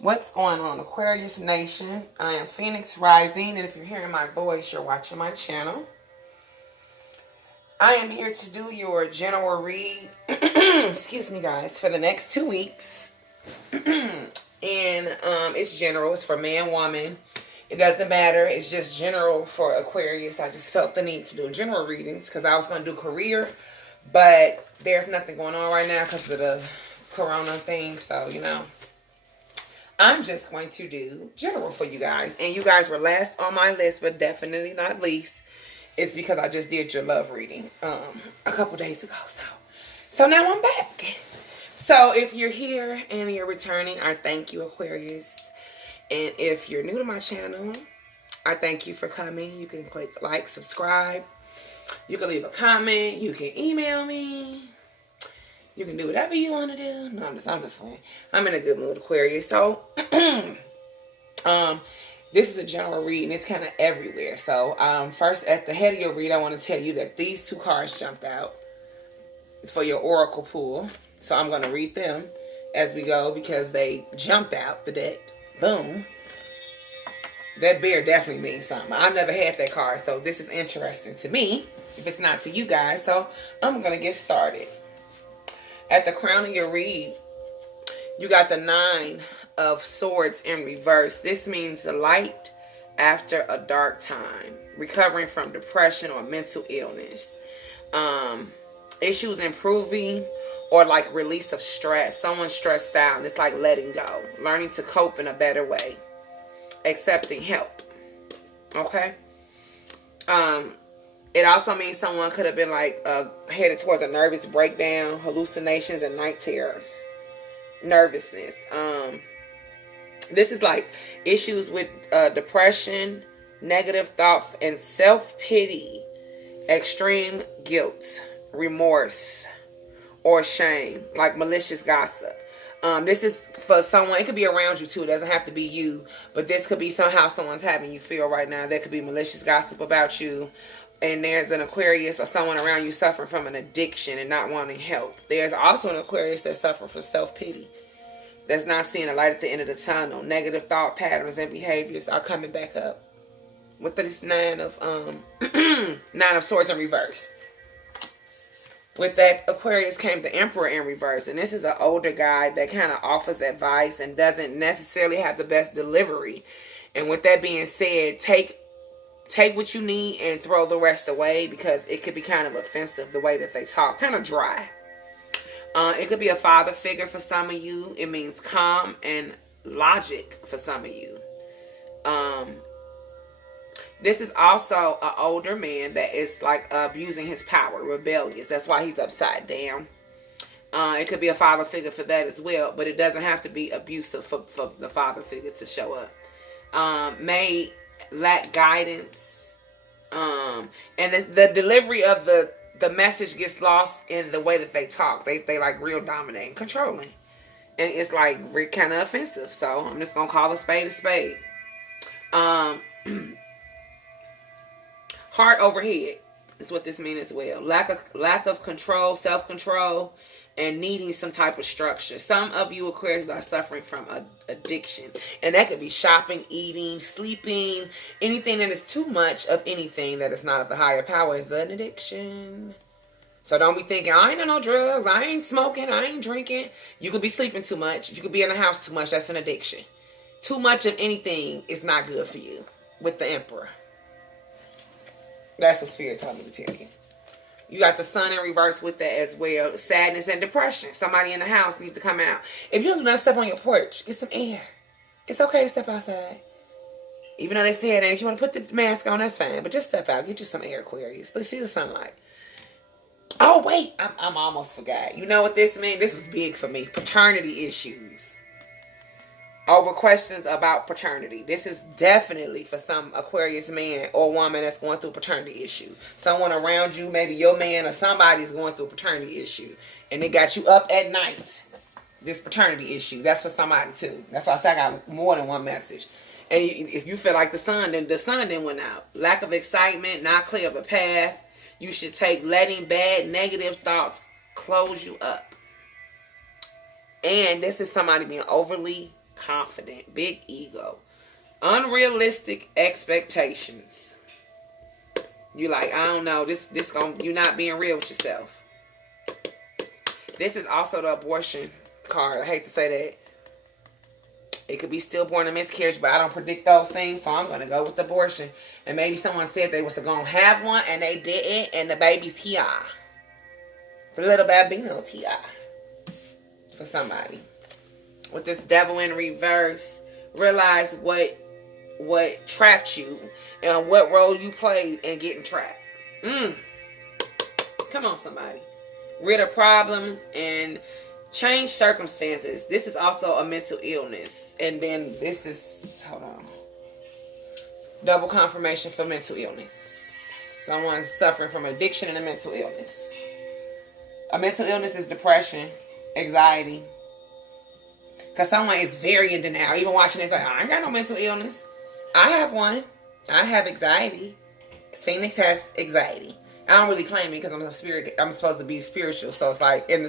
What's going on, Aquarius Nation? I am Phoenix Rising, and if you're hearing my voice, you're watching my channel. I am here to do your general read, excuse me guys, for the next 2 weeks. And it's general. It's for man, woman. It doesn't matter. It's just general for Aquarius. I just felt the need to do general readings because I was going to do career, but there's nothing going on right now because of the corona thing, so, you know. I'm just going to do general for you guys. And you guys were last on my list, but definitely not least. It's because I just did your love reading a couple days ago. So now I'm back. So if you're here and you're returning, I thank you, Aquarius. And if you're new to my channel, I thank you for coming. You can click like, subscribe. You can leave a comment. You can email me. You can do whatever you want to do. No, I'm just playing. I'm in a good mood, Aquarius. So, this is a general reading. It's kind of everywhere. So, first, at the head of your read, I want to tell you that these two cards jumped out for your oracle pool. So, I'm going to read them as we go because they jumped out the deck. Boom. That bear definitely means something. I never had that card, so this is interesting to me, if it's not to you guys. So, I'm going to get started. At the crown of your read, you got the 9 of Swords in reverse. This means the light after a dark time, recovering from depression or mental illness, issues improving, or like release of stress. Someone's stressed out and it's like letting go, learning to cope in a better way, accepting help. Okay. It also means someone could have been like headed towards a nervous breakdown, hallucinations, and night terrors, nervousness. This is like issues with depression, negative thoughts, and self-pity, extreme guilt, remorse, or shame, like malicious gossip. This is for someone. It could be around you too. It doesn't have to be you, but this could be somehow someone's having you feel right now. There could be malicious gossip about you. And there's an Aquarius or someone around you suffering from an addiction and not wanting help. There's also an Aquarius that suffers from self-pity, that's not seeing a light at the end of the tunnel. Negative thought patterns and behaviors are coming back up with this 9 of Swords in reverse. With that Aquarius came the Emperor in reverse. And this is an older guy that kind of offers advice and doesn't necessarily have the best delivery. And with that being said, take what you need and throw the rest away because it could be kind of offensive the way that they talk. Kind of dry. It could be a father figure for some of you. It means calm and logic for some of you. This is also an older man that is like abusing his power, rebellious. That's why he's upside down. It could be a father figure for that as well, but it doesn't have to be abusive for the father figure to show up. May lack guidance, and the delivery of the message gets lost in the way that they talk. They like real dominating, controlling, and it's like kind of offensive. So I'm just gonna call a spade a spade. Heart over head is what this means as well. Lack of control, self-control, and needing some type of structure. Some of you Aquarius are suffering from addiction. And that could be shopping, eating, sleeping. Anything that is too much of anything that is not of the higher power is an addiction. So don't be thinking, I ain't on no drugs, I ain't smoking, I ain't drinking. You could be sleeping too much. You could be in the house too much. That's an addiction. Too much of anything is not good for you with the Emperor. That's what Spirit told me to tell you. You got the Sun in reverse with that as well. Sadness and depression. Somebody in the house needs to come out. If you don't do nothing, step on your porch. Get some air. It's okay to step outside. Even though they said that if you want to put the mask on, that's fine. But just step out. Get you some air, Aquarius. Let's see the sunlight. Oh, wait. I'm almost forgot. You know what this means? This was big for me. Paternity issues. Over questions about paternity. This is definitely for some Aquarius man or woman that's going through a paternity issue. Someone around you, maybe your man or somebody's going through a paternity issue. And it got you up at night. This paternity issue. That's for somebody too. That's why I said I got more than one message. And if you feel like the sun then went out. Lack of excitement, not clear of a path. You should take letting bad, negative thoughts close you up. And this is somebody being overly confident, big ego, unrealistic expectations. You like, I don't know, you're not being real with yourself. This is also the abortion card. I hate to say that. It could be stillborn or miscarriage, but I don't predict those things, so I'm going to go with abortion. And maybe someone said they was going to have one, and they didn't, and the baby's here. The little babino's here. For somebody. With this devil in reverse, realize what trapped you, and what role you played in getting trapped. Come on, somebody. Rid of problems and change circumstances. This is also a mental illness. And then this is, hold on, double confirmation for mental illness. Someone's suffering from addiction and a mental illness. A mental illness is depression, anxiety. Because someone is very in denial. Even watching this, like, I ain't got no mental illness. I have one. I have anxiety. Phoenix has anxiety. I don't really claim it because I'm a spirit. I'm supposed to be spiritual. So it's like in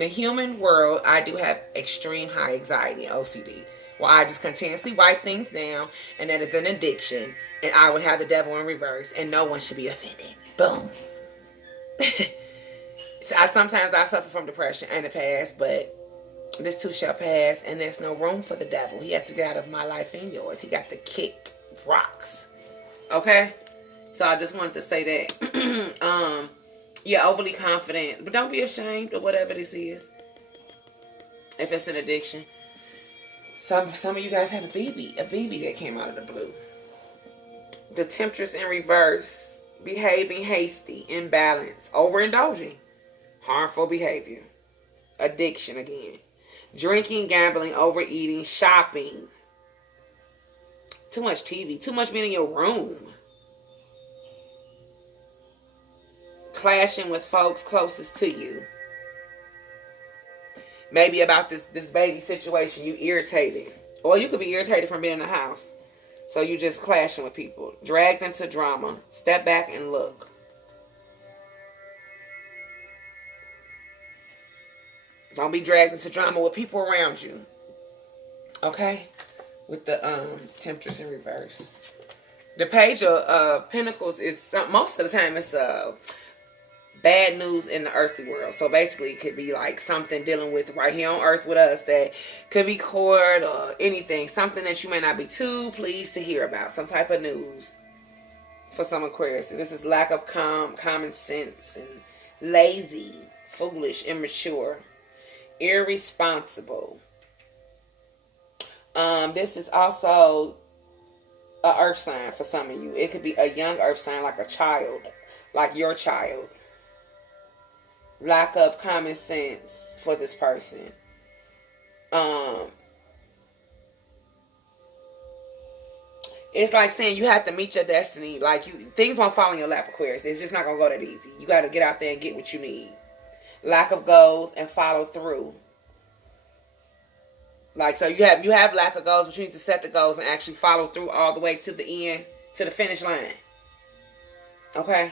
the human world, I do have extreme high anxiety and OCD. Well, I just continuously write things down, and that is an addiction. And I would have the devil in reverse, and no one should be offended. Boom. So sometimes I suffer from depression in the past, but this too shall pass, and there's no room for the devil. He has to get out of my life and yours. He got to kick rocks. Okay? So I just wanted to say that. You're overly confident, but don't be ashamed of whatever this is. If it's an addiction. Some of you guys have a baby that came out of the blue. The Temptress in reverse. Behaving hasty, imbalance, overindulging, harmful behavior. Addiction again. Drinking, gambling, overeating, shopping. Too much TV. Too much being in your room. Clashing with folks closest to you. Maybe about this baby situation, you irritated. Or you could be irritated from being in the house. So you just clashing with people. Dragged into drama. Step back and look. Don't be dragged into drama with people around you. Okay? With the Temptress in reverse. The Page of Pentacles is, most of the time, it's bad news in the earthly world. So basically, it could be like something dealing with right here on earth with us that could be court or anything. Something that you may not be too pleased to hear about. Some type of news for some Aquarius. This is lack of common sense and lazy, foolish, immature, irresponsible. This is also a earth sign for some of you. It could be a young earth sign, like a child, like your child. Lack of common sense for this person. It's like saying you have to meet your destiny. Like things won't fall in your lap, Aquarius. It's just not gonna go that easy. You got to get out there and get what you need. Lack of goals and follow through. Like, so you have lack of goals, but you need to set the goals and actually follow through all the way to the end, to the finish line. Okay?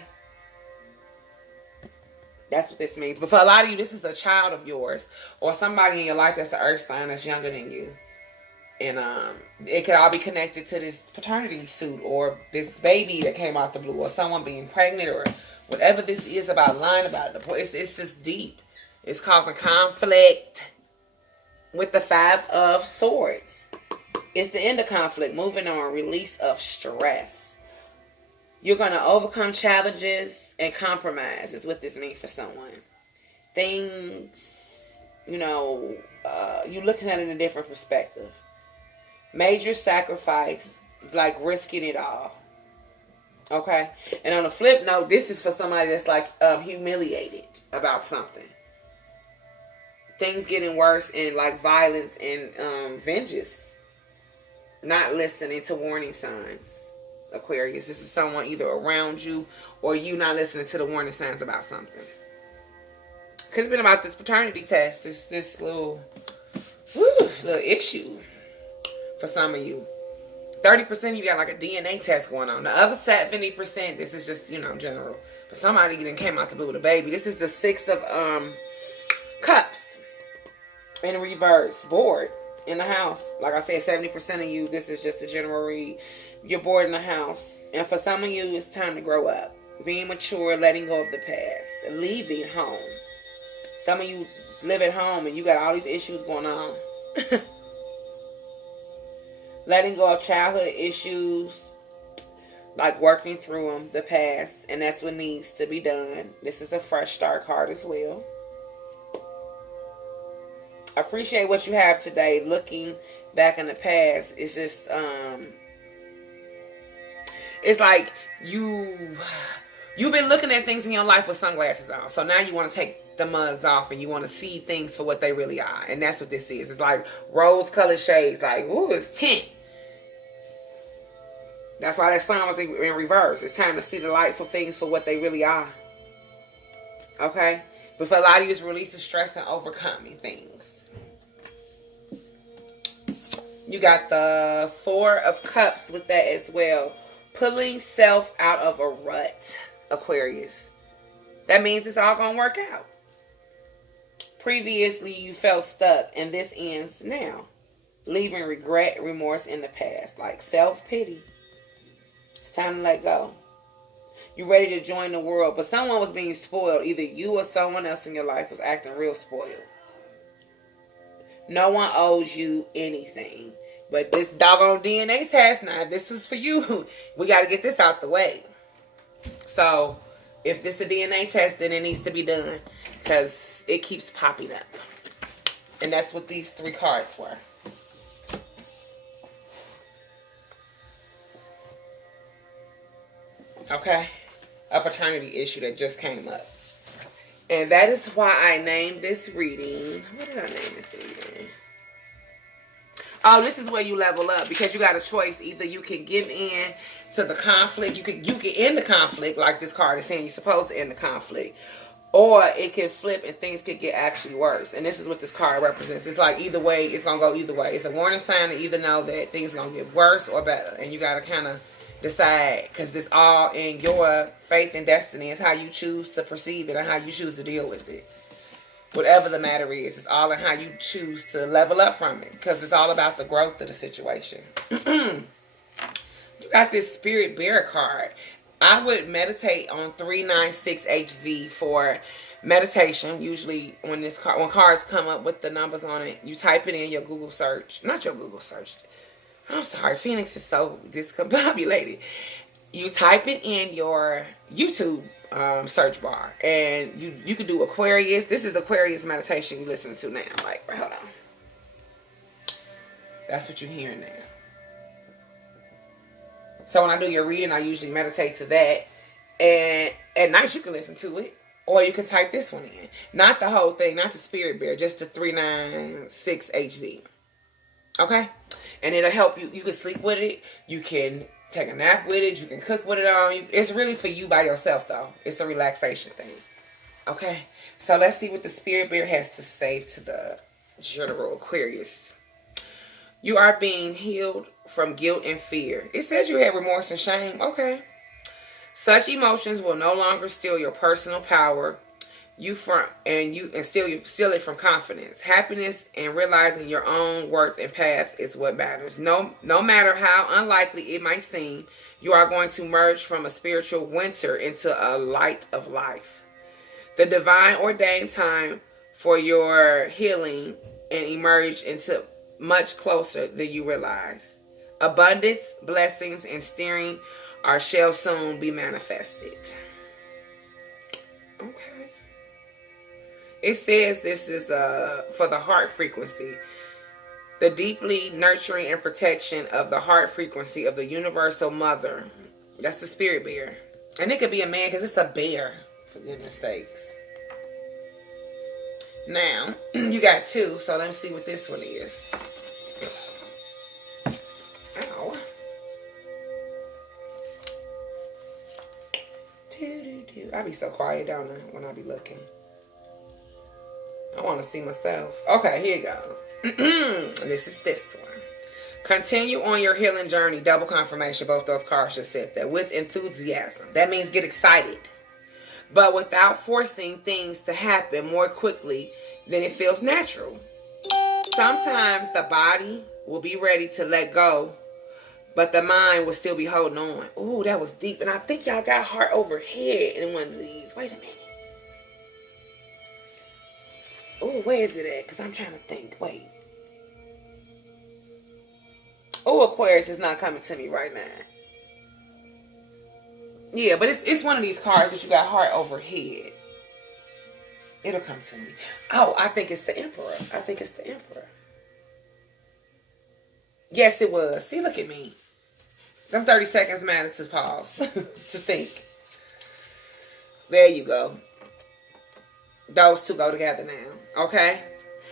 That's what this means. But for a lot of you, this is a child of yours or somebody in your life that's an earth sign that's younger than you. And it could all be connected to this paternity suit or this baby that came out the blue or someone being pregnant or whatever this is about, lying about it. It's just deep. It's causing conflict with the Five of Swords. It's the end of conflict. Moving on. Release of stress. You're going to overcome challenges and compromise is what this means for someone. Things, you're looking at it in a different perspective. Major sacrifice, like risking it all. Okay? And on the flip note, this is for somebody that's like humiliated about something. Things getting worse and like violence and vengeance. Not listening to warning signs. Aquarius, this is someone either around you or you not listening to the warning signs about something. Could have been about this paternity test, this little issue for some of you. 30% you got like a DNA test going on. The other 70%, this is just, general. But somebody then came out the blue with a baby. This is the Six of Cups in reverse. Bored. in the house. Like I said, 70% of you, this is just a general read. You're bored in the house. And for some of you, it's time to grow up. Being mature, letting go of the past. Leaving home. Some of you live at home and you got all these issues going on. Letting go of childhood issues. Like working through them, the past. And that's what needs to be done. This is a fresh start card as well. Appreciate what you have today. Looking back in the past, it's just it's like you've been looking at things in your life with sunglasses on. So now you want to take the mugs off and you want to see things for what they really are. And that's what this is. It's like rose-colored shades. Like, ooh, it's tint. That's why that song was in reverse. It's time to see the light for things for what they really are. Okay? But for a lot of you, it's releasing stress and overcoming things. You got the Four of Cups with that as well. Pulling self out of a rut, Aquarius. That means it's all going to work out. Previously, you felt stuck, and this ends now. Leaving regret, remorse in the past. Like self-pity. It's time to let go. You're ready to join the world, but someone was being spoiled. Either you or someone else in your life was acting real spoiled. No one owes you anything. But this doggone DNA test, now if this is for you, we got to get this out the way. So, if this is a DNA test, then it needs to be done. Because it keeps popping up. And that's what these 3 cards were. Okay? A paternity issue that just came up. And that is why I named this reading. What did I name this reading? Oh, this is where you level up, because you got a choice. Either you can give in to the conflict. You can end the conflict, like this card is saying you're supposed to end the conflict. Or it can flip and things could get actually worse. And this is what this card represents. It's like either way, it's going to go either way. It's a warning sign to either know that things are going to get worse or better. And you got to kind of decide, because this all in your faith and destiny. Is how you choose to perceive it and how you choose to deal with it. Whatever the matter is, it's all in how you choose to level up from it. Because it's all about the growth of the situation. You got this Spirit Bear card. I would meditate on 396HZ for meditation. Usually when cards come up with the numbers on it, you type it in your Google search. Not your Google search. I'm sorry, Phoenix is so discombobulated. You type it in your YouTube search bar, and you can do Aquarius. This is Aquarius meditation you listen to now. Like, hold on. That's what you're hearing now. So when I do your reading, I usually meditate to that. And at night you can listen to it. Or you can type this one in. Not the whole thing, not the Spirit Bear, just the 396HZ. Okay? And it'll help you. You can sleep with it. You can take a nap with it. You can cook with it on. It's really for you by yourself, though. It's a relaxation thing. Okay? So let's see what the Spirit Bear has to say to the general Aquarius. You are being healed from guilt and fear. It says you had remorse and shame. Okay. Such emotions will no longer steal your personal power. Steal it from confidence. Happiness and realizing your own worth and path is what matters. No matter how unlikely it might seem, you are going to merge from a spiritual winter into a light of life. The divine ordained time for your healing and emerge into much closer than you realize. Abundance, blessings, and steering shall soon be manifested. Okay. It says this is for the heart frequency. The deeply nurturing and protection of the heart frequency of the universal mother. That's the Spirit Bear. And it could be a man because it's a bear, for goodness sakes. Now, you got 2, so let me see what this one is. Ow. I be so quiet, don't I, when I be looking. I want to see myself. Okay, here you go. This is this one. Continue on your healing journey. Double confirmation. Both those cards just said that. With enthusiasm. That means get excited. But without forcing things to happen more quickly than it feels natural. Sometimes the body will be ready to let go, but the mind will still be holding on. Ooh, that was deep. And I think y'all got heart over head in one of these. Wait a minute. Ooh, where is it at? Because I'm trying to think. Wait. Oh, Aquarius is not coming to me right now. Yeah, but it's one of these cards that you got heart over head. It'll come to me. Oh, I think it's the Emperor. I think it's the Emperor. Yes, it was. See, look at me. Them 30 seconds matter to pause. To think. There you go. Those two go together now. Okay?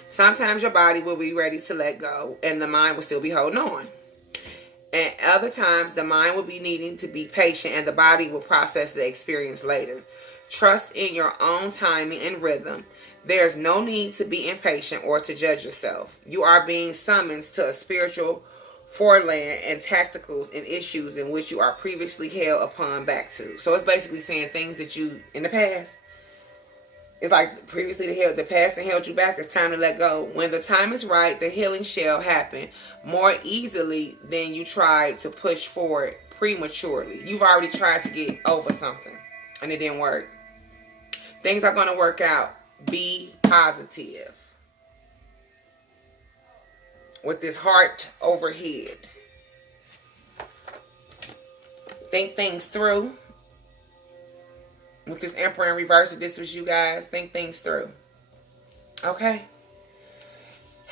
Sometimes your body will be ready to let go and the mind will still be holding on. And other times the mind will be needing to be patient and the body will process the experience later. Trust in your own timing and rhythm. There's no need to be impatient or to judge yourself. You are being summoned to a spiritual foreland and tacticals and issues in which you are previously held upon back to. So it's basically saying things that you, in the past, it's like previously the past and held you back. It's time to let go. When the time is right, the healing shall happen more easily than you tried to push forward prematurely. You've already tried to get over something and it didn't work. Things are going to work out. Be positive. With this heart over head. Think things through. With this Emperor in reverse, if this was you guys, think things through. Okay?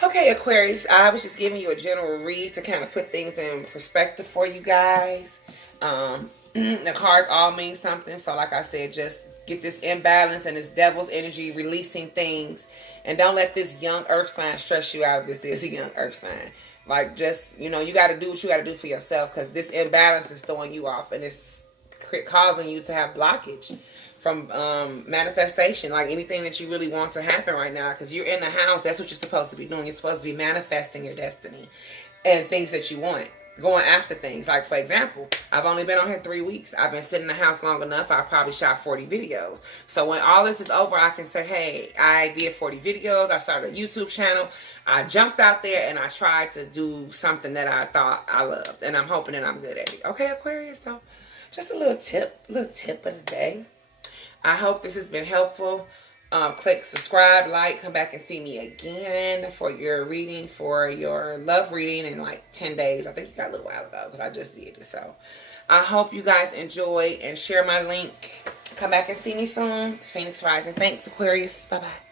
Okay, Aquarius, I was just giving you a general read to kind of put things in perspective for you guys. The cards all mean something. So like I said, just get this imbalance and this devil's energy releasing things. And don't let this young earth sign stress you out if this is a young earth sign. Like just, you know, you got to do what you got to do for yourself because this imbalance is throwing you off and it's causing you to have blockage from manifestation, like anything that you really want to happen right now, because you're in the house. That's what you're supposed to be doing. You're supposed to be manifesting your destiny and things that you want, going after things. Like, for example, I've only been on here 3 weeks. I've been sitting in the house long enough. I probably shot 40 videos. So when all this is over, I can say, hey, I did 40 videos. I started a YouTube channel. I jumped out there and I tried to do something that I thought I loved, and I'm hoping that I'm good at it. Okay, Aquarius? So just a little tip of the day. I hope this has been helpful. Click subscribe, like, come back and see me again for your reading, for your love reading in like 10 days. I think you got a little while ago because I just did it. So I hope you guys enjoy and share my link. Come back and see me soon. It's Phoenix Rising. Thanks, Aquarius. Bye-bye.